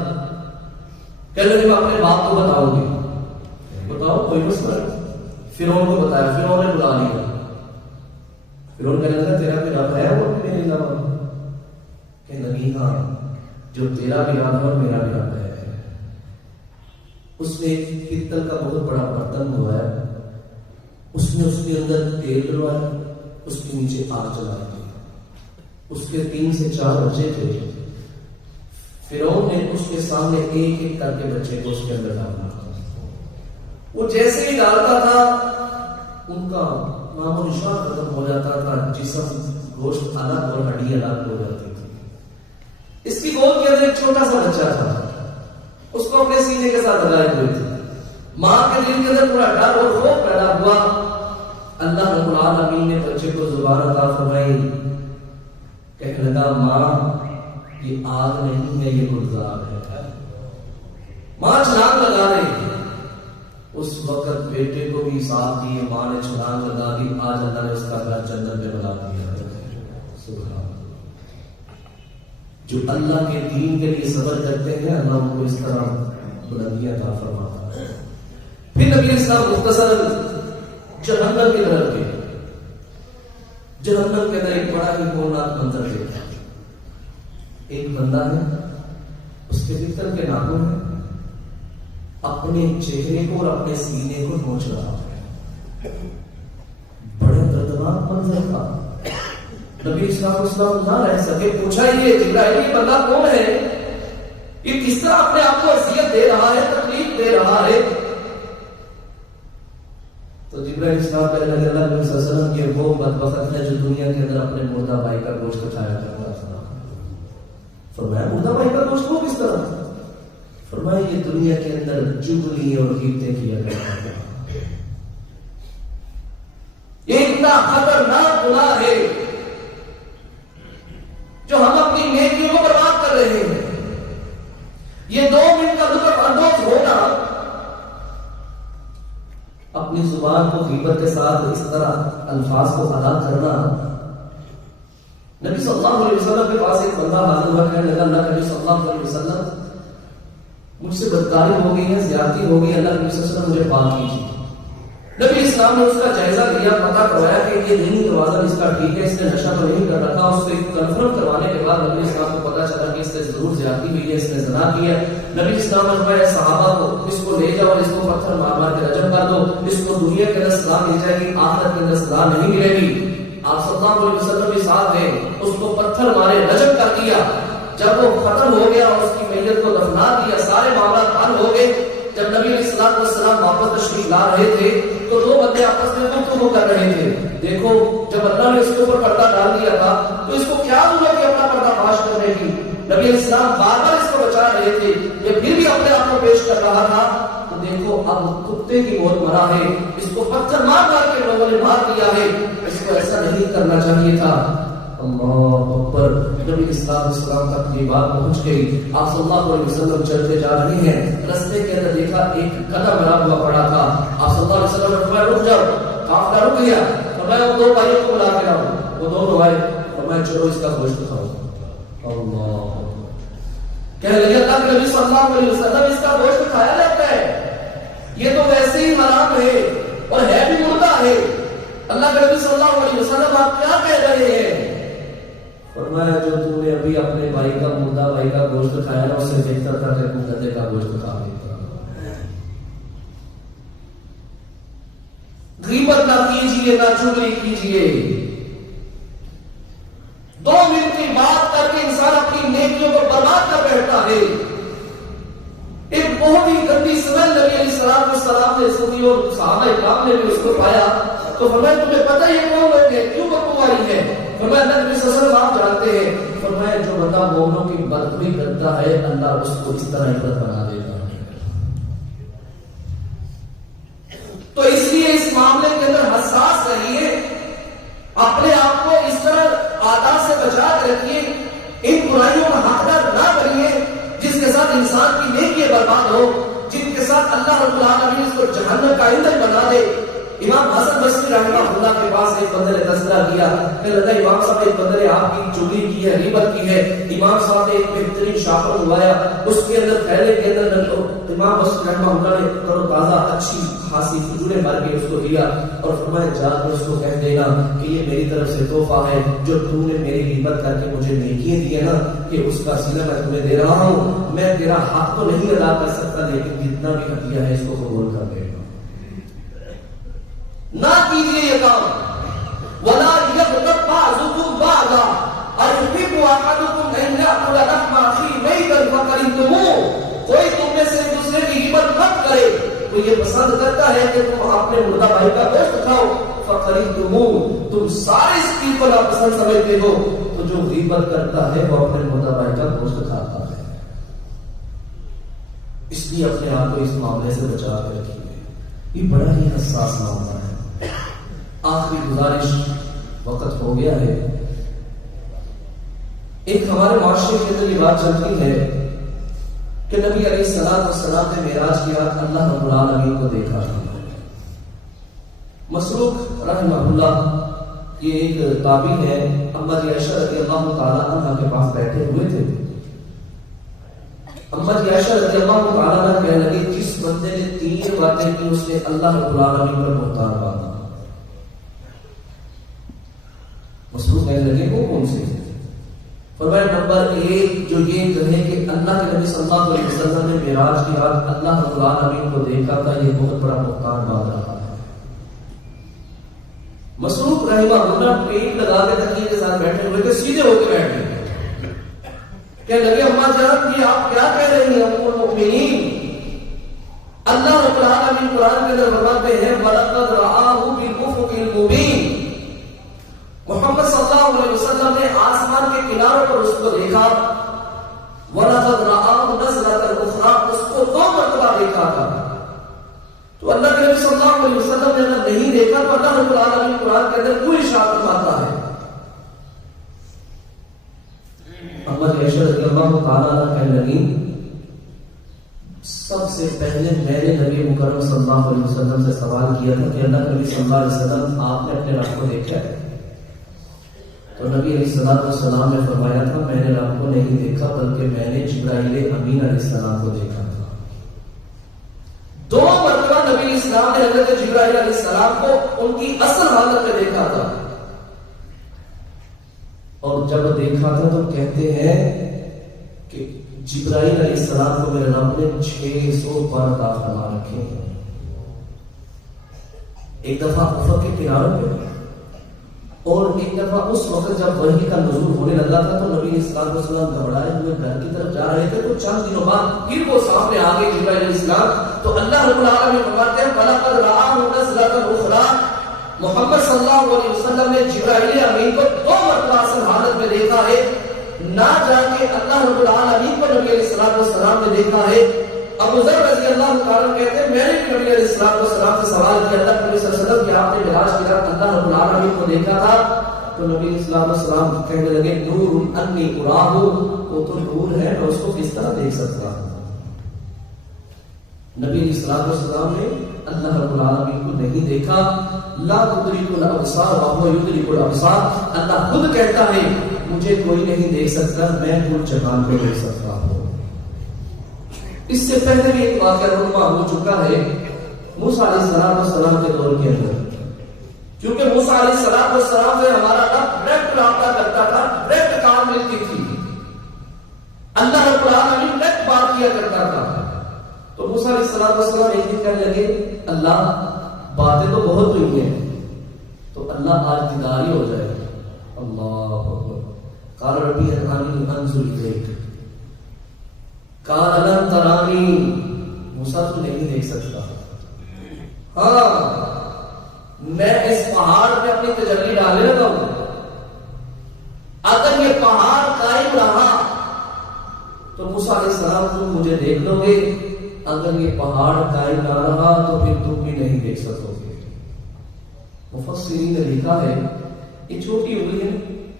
کہنے لگی میں اپنے باپ کو بتاؤں گی۔ بتاؤ کوئی مسئلہ نہیں۔ فرعون کو بتایا، فرعون نے بلا لیا۔ فرعون کہنے لگا تیرا بھی رب ہے وہ میرے علاوہ؟ کہنے لگی ہاں، جو تیرا بھی رب ہے اور میرا بھی رب ہے۔ اس نے ایک پتل کا بہت بڑا برتن دھویا، اس نے اس کے اندر تیل ڈلوایا، اس کے نیچے آگ جلائی، اس کے 3 سے 4 بچے تھے۔ فرعون نے اس کے سامنے ایک ایک کر کے بچے کو اس کے اندر ڈالا۔ وہ جیسے ہی ڈالتا تھا ان کا نام و نشان ختم ہو جاتا تھا، جسم گوشت الگ اور ہڈی الگ ہو جاتی تھی۔ اس کی گود کے اندر ایک چھوٹا سا بچہ تھا، اس کو اپنے سینے کے ساتھ لگائے ہوئے تھے۔ ماں کے دل کے اندر پورا ڈر اور خوف پیدا ہوا۔ اللہ رب العالمین نے بچے کو زبان عطا فرمائی، کہنے لگا ماں یہ آگ نہیں ہے، یہ گلزار ہے۔ ماں چھلانگ لگا رہی، اس وقت بیٹے کو بھی ساتھ دیے، ماں نے چھلانگ لگا دی، آج اللہ نے اس کا گھر جنت میں بنا دیا۔ سبحان اللہ۔ جو اللہ کے دین کے لیے صبر کرتے ہیں اللہ ان کو اس طرح بلندیاں عطا فرماتا ہے۔ پھر نبی اسلام مختصر جہنم کی طرف گئے۔ جہنم کے اندر ایک بڑا ہی ہولناک منظر دیکھا۔ ایک بندہ ہے، اس کے پتر کے ناخن ہیں، اپنے چہرے کو اور اپنے سینے کو نوچ رہا ہے۔ بڑے دردناک منظر تھا۔ نبی اسلام نہ رہ سکے، پوچھا یہ جبرائیل یہ بندہ کون ہے؟ یہ کس طرح اپنے آپ کو اذیت دے رہا ہے، تکلیف دے رہا ہے؟ تو جبرائیل اسلام کہنے لگے اللہ علیہ وسلم کے وہ بدبخت ہے جو دنیا کے اندر اپنے مردہ بھائی کا گوشت کھایا کرتا تھا۔ فرمایا مردہ بھائی کا گوشت وہ کس طرح؟ فرمایا یہ دنیا کے اندر چغلی اور غیبتیں کیا کرتا تھا۔ یہ اتنا خطرناک گناہ ہے جو ہم اپنی نیکیوں کو برباد کر رہے ہیں۔ یہ 2 منٹ کا لطف اندوز ہونا، اپنی زبان کو غیبت کے ساتھ اس طرح الفاظ کو ادا کرنا۔ نبی صلی اللہ علیہ وسلم کے پاس ایک بندہ حاضر ہوا، کہنے لگا اللہ نبی صلی اللہ علیہ وسلم مجھ سے بدکاری ہو گئی ہے، زیادتی ہو گئی، اللہ نبی صلی اللہ علیہ وسلم مجھے پاک کیجیے۔ نبی اسلام نے اس کا جائزہ لیا، پتہ کروایا کہ یہ دینی توازن اس کا ٹھیک ہے، اس نے نشہ تو نہیں کر رکھا۔ اس سے کنفرم کروانے کے بعد نبی اسلام کو پتہ چلا کہ اس سے ضرور زیادتی ہوئی ہے، اس نے زنا کیا ہے۔ نبی اسلام نے فرمایا صحابہ کو اس کو لے جاؤ اور اس کو پتھر مار مار کے رجم کر دو، اس کو دنیا کے اندر سزا مل جائے گی، آخرت کے اندر سزا نہیں ملے گی۔ آپ صلی اللہ علیہ وسلم کے ساتھ ہیں، اس کو پتھر مارے، رجم کر دیا۔ جب وہ ختم ہو گیا اور اس کی میت کو دفنا دیا، سارے معاملات حل ہو گئے۔ جب نبی علیہ الصلوۃ والسلام واپس تشریف لا رہے تھے تو 2 بندے آپس میں گفتگو کر رہے تھے۔ دیکھو جب اللہ نے اس کے اوپر پردہ ڈال دیا تھا تو اس کو کیا ضرورت ہے اپنا پردہ فاش کرنے کی؟ نبی علیہ السلام بار بار اس کو بچا رہے تھے، یہ پھر بھی اپنے آپ کو پیش کر رہا تھا۔ تو دیکھو اب کتے کی موت مرا ہے، اس کو پتھر مار مار کے لوگوں نے مار دیا ہے، اس کو ایسا نہیں کرنا چاہیے تھا۔ اللہ اکبر۔ نبی اسلام تک یہ بات پہنچ گئی۔ آپ صلی اللہ علیہ وسلم چلتے جا رہے ہیں، رستے کے اندر دیکھا ایک گدھا مرا ہوا پڑا تھا۔ آپ صلی اللہ علیہ وسلم نے فرمایا رک جاؤ، قافلہ رک گیا۔ فرمایا وہ 2 بھائیوں کو بلا کے لاؤ، وہ دونوں آئے، فرمایا چلو اس کا گوشت کھاؤ۔ اللہ کہنے لگے اللہ کے نبی صلی اللہ علیہ وسلم اس کا گوشت کھایا جاتا ہے؟ یہ تو ویسے ہی حرام ہے اور ہے بھی مردہ ہے۔ اللہ کے نبی صلی اللہ علیہ وسلم آپ کیا کہہ رہے ہیں؟ فرمایا جو تم نے ابھی اپنے بھائی کا مردہ بھائی کا گوشت کھایا نا، اس سے بہتر تھا کہ تم گدھے کا گوشت کھا لیتا۔ غیبت نہ کیجیے، نہ چغلی کیجیے۔ 2 منٹ کی بات کر کے انسان اپنی نیکیوں کو برباد کر بیٹھتا ہے۔ ایک بہت ہی گندی سمجھ نبی علیہ السلام نے سنی اور صحابہ کرام نے بھی اس کو پایا تو فرمایا تمہیں پتہ یہ کون لوگ ہیں، کیوں بدبو آئی ہے؟ فرمایا نبی صلی اللہ علیہ وسلم آپ جانتے ہیں۔ فرمایا جو بندہ مومنوں کی بدگوئی کرتا ہے اللہ اس کو اس طرح عبرت بنا دیتا ہے۔ تو اس لیے اس معاملے کے اندر حساس رہیے، اپنے آپ کو اس طرح عادات سے بچا کے رکھیے، ان برائیوں کا حقدار نہ بنیے جس کے ساتھ انسان کی نیکی برباد ہو، جن کے ساتھ اللہ رب العالمین اس کو جہنم کا ایندھن بنا دے۔ امام حسن بصری رحمہ اللہ کے پاس ایک بندے نے تذکرہ کیا کہ لگا امام صاحب ایک بندے نے آپ کی چغلی کی ہے، غیبت کی ہے۔ امام صاحب نے ایک بہترین شاخر منگوایا، اس کے اندر تھیلے کے اندر امام بصری رحمہ اللہ نے تر و تازہ اچھی خاصی کھجوریں بھر کے اس کو دیا اور فرمایا جا کر اس کو کہہ دینا کہ یہ میری طرف سے تحفہ ہے جو تم نے میری غیبت کر کے مجھے نیکیاں دی ہے نا، کہ اس کا صلہ میں تمہیں دے رہا ہوں۔ میں تیرا حق تو نہیں ادا کر سکتا لیکن جتنا بھی ہدیہ ہے اس کو قبول کر دے گا۔ نہ کیجیے یہ کام۔ وَلَا يَغْتَبْ بَعْضُكُمْ بَعْضًا أَيُحِبُّ أَحَدُكُمْ أَن يَأْكُلَ لَحْمَ أَخِيهِ مَيْتًا فَكَرِهْتُمُوهُ۔ کوئی تم میں سے ایک دوسرے کی غیبت مت کرے، کوئی یہ پسند کرتا ہے کہ تم اپنے مردہ بھائی کا گوشت کھاؤ، فَكَرِهْتُمُوهُ تم سارے اس چیز کو ناپسند سمجھتے ہو، تو جو غیبت کرتا ہے وہ اپنے مردہ بھائی کا گوشت کھاتا ہے۔ اس لیے اپنے آپ کو اس معاملے سے بچا کے رکھیے، یہ بڑا ہی حساس معاملہ ہے۔ آخری گزارش، وقت ہو گیا ہے۔ ایک ہمارے معاشرے کے اندر یہ بات چلتی ہے کہ نبی علیہ السلام نے معراج کی رات اللہ رب العالمین کو دیکھا تھا۔ مسروق رحمہ اللہ یہ ایک تابعی ہے، اما جی عائشہ رضی اللہ تعالیٰ عنہ کے پاس بیٹھے ہوئے تھے. اما جی عائشہ رضی اللہ تعالیٰ عنہ کہنے لگی جس بندے نے 3 باتیں کی اس نے اللہ رب العالمین پر بہتان باندھا. مسعود کہنے لگے وہ کون سے؟ فرمایا نمبر 1 جو یہ کہے کہ اللہ کے نبی صلی اللہ علیہ وسلم نے معراج کی رات اللہ رب العالمین کو دیکھا تھا، یہ بہت بڑا بہتان باندھ رہا ہے. مسعود رحمہ اللہ پیٹ لگا کے تکیے کے ساتھ بیٹھے ہوئے تھے، سیدھے ہو کے بیٹھ گئے. کہنے لگے اما جان یہ آپ کیا کہہ رہی ہیں ام المؤمنین؟ اللہ رب العالمین قرآن کے اندر فرماتے ہیں وَلَقَدْ رَآهُ بِالْأُفُقِ الْمُبِينِ، محمد صلی اللہ علیہ وسلم نے آسمان کے کناروں پر اس کو دیکھا. وَلَقَدْ رَآهُ نَزْلَةً أُخْرَىٰ، اس کو 2 مرتبہ دیکھا تھا. تو اللہ کے نبی صلی اللہ علیہ وسلم نے اگر نہیں دیکھا تو اللہ رب العالمین قرآن کے اندر پوری ارشاد فرماتا ہے. اما عائشہ رضی اللہ تعالیٰ عنہ کہنے لگی سب سے پہلے میں نے نبی مکرم صلی اللہ علیہ وسلم سے سوال کیا تھا کہ اللہ کے نبی صلی اللہ علیہ وسلم آپ نے اپنے رب کو دیکھا ہے؟ تو نبی علیہ السلام نے فرمایا تھا میں نے رب کو نہیں دیکھا بلکہ میں نے جبرائیل امین علیہ السلام کو دیکھا تھا. 2 مرتبہ نبی اسلام نے حضرت جبرائیل علیہ السلام کو ان کی اصل حالت میں دیکھا تھا. اور جب دیکھا تھا تو کہتے ہیں کہ جبرائیل علیہ السلام کو میرے رب نے 600 بار عطا فرما رکھے ہیں. ایک دفعہ افق کے کناروں پہ اور ایک دفعہ اس وقت جب وحی کا نزول ہونے لگا تھا تو نبی اسلام علیہ السلام گھبرائے ہوئے گھر کی طرف جا رہے تھے تو چند دنوں بعد پھر وہ سامنے آ گئے جبرائیل علیہ السلام. تو اللہ رب العالمین فرماتے ہیں وَلَقَدْ رَآهُ نَزْلَةً أُخْرَىٰ، محمد صلی اللہ علیہ وسلم نے جبرائیل امین کو 2 مرتبہ اصل حالت میں دیکھا ہے. نہ جا کے اللہ رب العالمین کو نبی علیہ السلام نے دیکھا ہے. ابو ذر رضی اللہ تعالیٰ کہتے ہیں میں نے نبی علیہ السلام سے سوال کیا اللہ کے نبی صلی اللہ علیہ وسلم کہ آپ نے معراج کی رات اللہ رب العالمین کو دیکھا تھا؟ تو نبی علیہ السلام کہنے لگے نور انی اراہ، وہ تو نور ہے میں اس کو کس طرح دیکھ سکتا ہوں. نبی علیہ السلام نے اللہ رب العالمین کو نہیں دیکھا. لا تدرک الابصار وهو یدرک الابصار، اللہ خود کہتا ہے مجھے کوئی نہیں دیکھ سکتا میں کل جہان کو دیکھ سکتا ہوں. اس سے پہلے بھی ایک واقعہ رونما ہو چکا ہے موسیٰ علیہ السلام کے دور کے اندر، کیونکہ موسیٰ علیہ السلام سے ہمارا رب ڈائریکٹ رابطہ کرتا تھا، ڈائریکٹ کام ملتی تھی، اللہ رب العالمین ڈائریکٹ بات کیا کرتا تھا. تو موسیٰ علیہ السلام ایک دن کہنے لگے اللہ باتیں تو بہت ہوئی ہیں تو اللہ آج دیداری ہو جائے. اللہ اکبر. قال ربی ارنی انظر الیک، قال لن ترانی، موسیٰ تو نہیں دیکھ سکتا. ہاں میں اس پہاڑ پہ اپنی تجلی ڈالنے لگا ہوں، اگر یہ پہاڑ قائم رہا تو موسیٰ علیہ السلام تم مجھے دیکھ لو گے، اگر یہ پہاڑ قائم نہ رہا تو پھر تم بھی نہیں دیکھ سکو گے. مفسرین نے لکھا ہے یہ چھوٹی انگلی ہے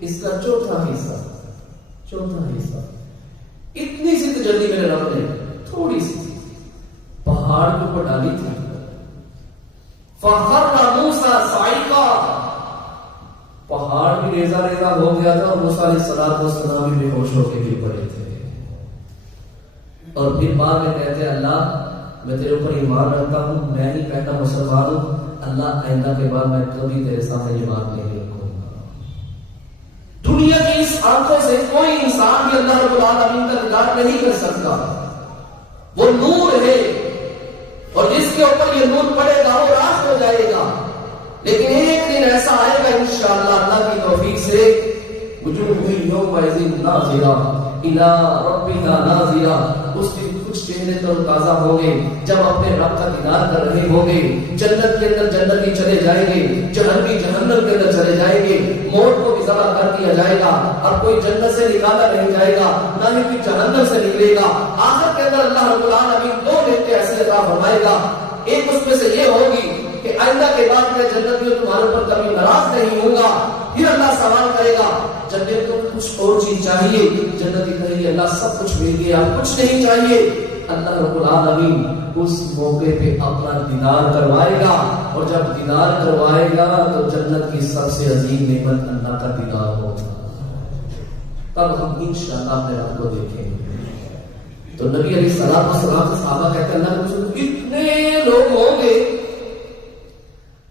اس کا چوتھا حصہ اتنی سی تجلی میرے رب نے تھوڑی سی پہاڑ کے اوپر ڈالی تھی. فَخَرَّ مُوسَىٰ صَعِقًا، پہاڑ بھی ریزہ ریزہ ہو گیا تھا اور موسیٰ علیہ السلام بھی بے ہوش ہو کے گر پڑے تھے. اور پھر بعد میں کہتے ہیں اللہ میں تیرے اوپر ایمان رکھتا ہوں، میں ہی پہلا مسلمان ہوں، اللہ آئندہ کے بعد میں کبھی تیرے سامنے یہ بات نہیں رکھوں گا. دنیا کی اس آنکھوں سے کوئی انسان بھی اللہ رب العالمین کا دیدار نہیں کر سکتا. وہ نور ہے اور جس کے اوپر یہ نور پڑے گا وہ راست ہو جائے گا. لیکن ایک دن ایسا آئے گا انشاءاللہ اللہ کی توفیق سے وجوہ یومئذ ناظرہ الی ربها ناظرہ، اس دن کچھ چہرے تر تازہ ہوں گے جب اپنے رب کا دیدار کر رہے ہوں گے. جنت کے اندر جنتی چلے جائیں گے، جہنمی جہنم کے اندر چلے جائیں گے، موت کو بھی ذبح کر دیا جائے گا، اب کوئی جنت سے نکالا نہیں جائے گا نہ ہی کوئی جہنم سے نکلے گا. آخر کے اندر اللہ رب العالمین 2 نعمتیں ایسی عطا فرمائے گا. ایک اس میں سے یہ ہوگی کہ آئندہ کے بعد میں جنت میں تمہارے پر کبھی ناراض نہیں ہوں گا. پھر اللہ سوال کرے گا جنت کو کچھ اور چیز چاہیے، جنتی کہے گی اللہ سب کچھ مل گیا، کچھ نہیں چاہیے. اللہ رب العالمین اس موقع پہ اپنا دیدار کروائے گا، اور جب دیدار کروائے گا تو جنت کی سب سے عظیم نعمت اللہ کا دیدار ہوگا، تب ہم انشاءاللہ اپنے رب کو دیکھیں گے۔ تو نبی علیہ السلام والسلام سے صحابہ کہتے ہیں اللہ کے اتنے لوگ ہوں گے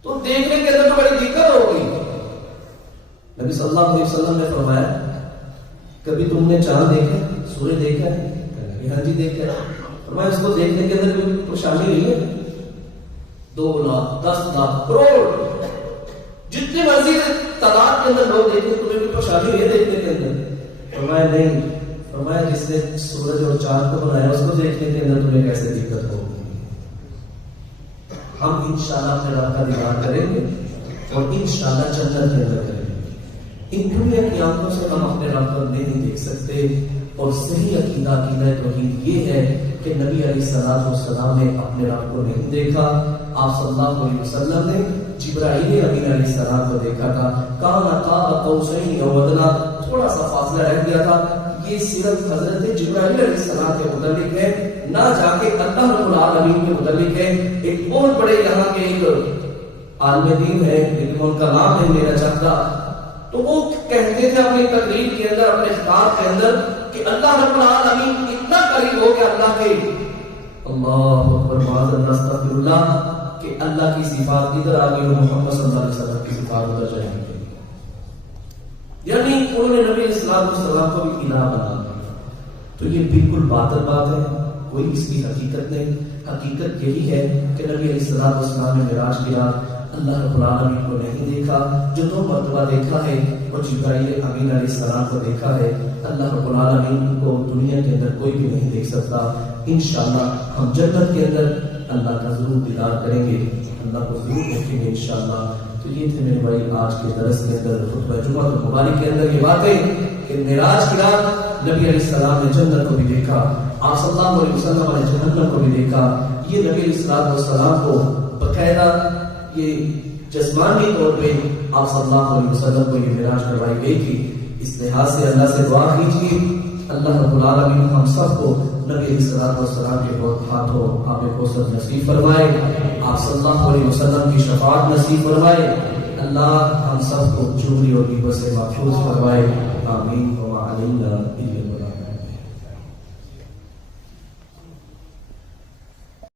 تو دیکھنے کے اندر تو بڑی دقت ہوگی۔ نبی صلی اللہ علیہ وسلم نے فرمایا کبھی تم نے چاند دیکھا، سورج دیکھا ہے؟ ہاں جی دیکھا ہے۔ فرمایا اس کو دیکھنے کے اندر کوئی پریشانی نہیں ہے؟ 2 لاکھ 10 لاکھ کروڑ جتنے مرضی تعداد کے اندر لوگ دیکھیں تمہیں کوئی پریشانی نہیں ہے دیکھنے کے اندر؟ فرمایا نہیں۔ فرمایا جس نے سورج اور چاند کو بنایا اس کو دیکھنے کے اندر تمہیں کیسے دقت ہوگی؟ ہم انشاءاللہ اپنے رب کا دیدار کریں گے اور انشاءاللہ جنت کے اندر کریں گے۔ ان دنیا کی آنکھوں سے ہم اپنے رب کو نہیں دیکھ سکتے، اور صحیح عقیدہ توحید یہ ہے کہ نبی علیہ السلام نے اپنے رب کو نہیں دیکھا۔ آپ صلی اللہ علیہ وسلم نے جبرائیل امین علیہ السلام کو دیکھا تھا، کان قاب قوسین او ادنی، تھوڑا سا فاصلہ رہ گیا تھا۔ یہ صرف حضرت جبرائیل علیہ السلام کے متعلق ہے، نہ جا کے اللہ رب العالمین کے متعلق ہے۔ ایک بہت بڑے یہاں کے ایک عالم دین ہے لیکن ان کا نام نہیں لینا چاہتا، تو وہ کہتے تھے اپنی تقریر کے اندر، اپنے خطاب کے اندر کہ اللہ رب العالمین اتنا قریب ہو گیا اللہ کے، اللہ اکبر معاذ اللہ استغفر اللہ، کہ اللہ کی صفات ادھر آ گئی اور محمد صلی اللہ علیہ وسلم کی صفات ادھر چلی گئی۔ یعنی انہوں نے نبی علیہ السلام کو بھی الہ بنا دیا۔ تو یہ بالکل باطل بات ہے، کوئی اس کی حقیقت نہیں۔ حقیقت یہی ہے کہ نبی علیہ السلام نے معراج کی رات اللہ رب العالمین کو نہیں دیکھا، جو 2 مرتبہ دیکھا ہے، اور جبرائیل امین علیہ السلام کو دیکھا ہے۔ اللہ رب العالمین کو دنیا کے اندر کوئی بھی نہیں دیکھ سکتا۔ انشاءاللہ ہم جنت کے اندر اللہ کا ضرور دیدار کریں گے، اللہ کو ضرور دیکھیں گے انشاءاللہ۔ تو یہ تھے میرے بھائی آج کے درس کے اندر، خطبہ جمعہ مبارک کے اندر یہ باتیں کہ معراج کی رات نبی علیہ السلام نے جنت کو بھی دیکھا، آپ صلی اللہ علیہ وسلم نے جہنم کو بھی دیکھا۔ یہ نبی علیہ السلام کو باقاعدہ یہ جسمانی طور پہ آپ صلی اللہ علیہ وسلم کو یہ معراج کروائی گئی تھی۔ اس لحاظ سے اللہ سے دعا کیجیے اللہ رب العالمین ہم سب کو نبی علیہ السلام کے ہاتھوں آب کوثر نصیب فرمائے، آپ صلی اللہ علیہ وسلم کی شفاعت نصیب فرمائے، اللہ ہم سب کو چغلی اور غیبت سے محفوظ فرمائے، آمین۔ وعلینا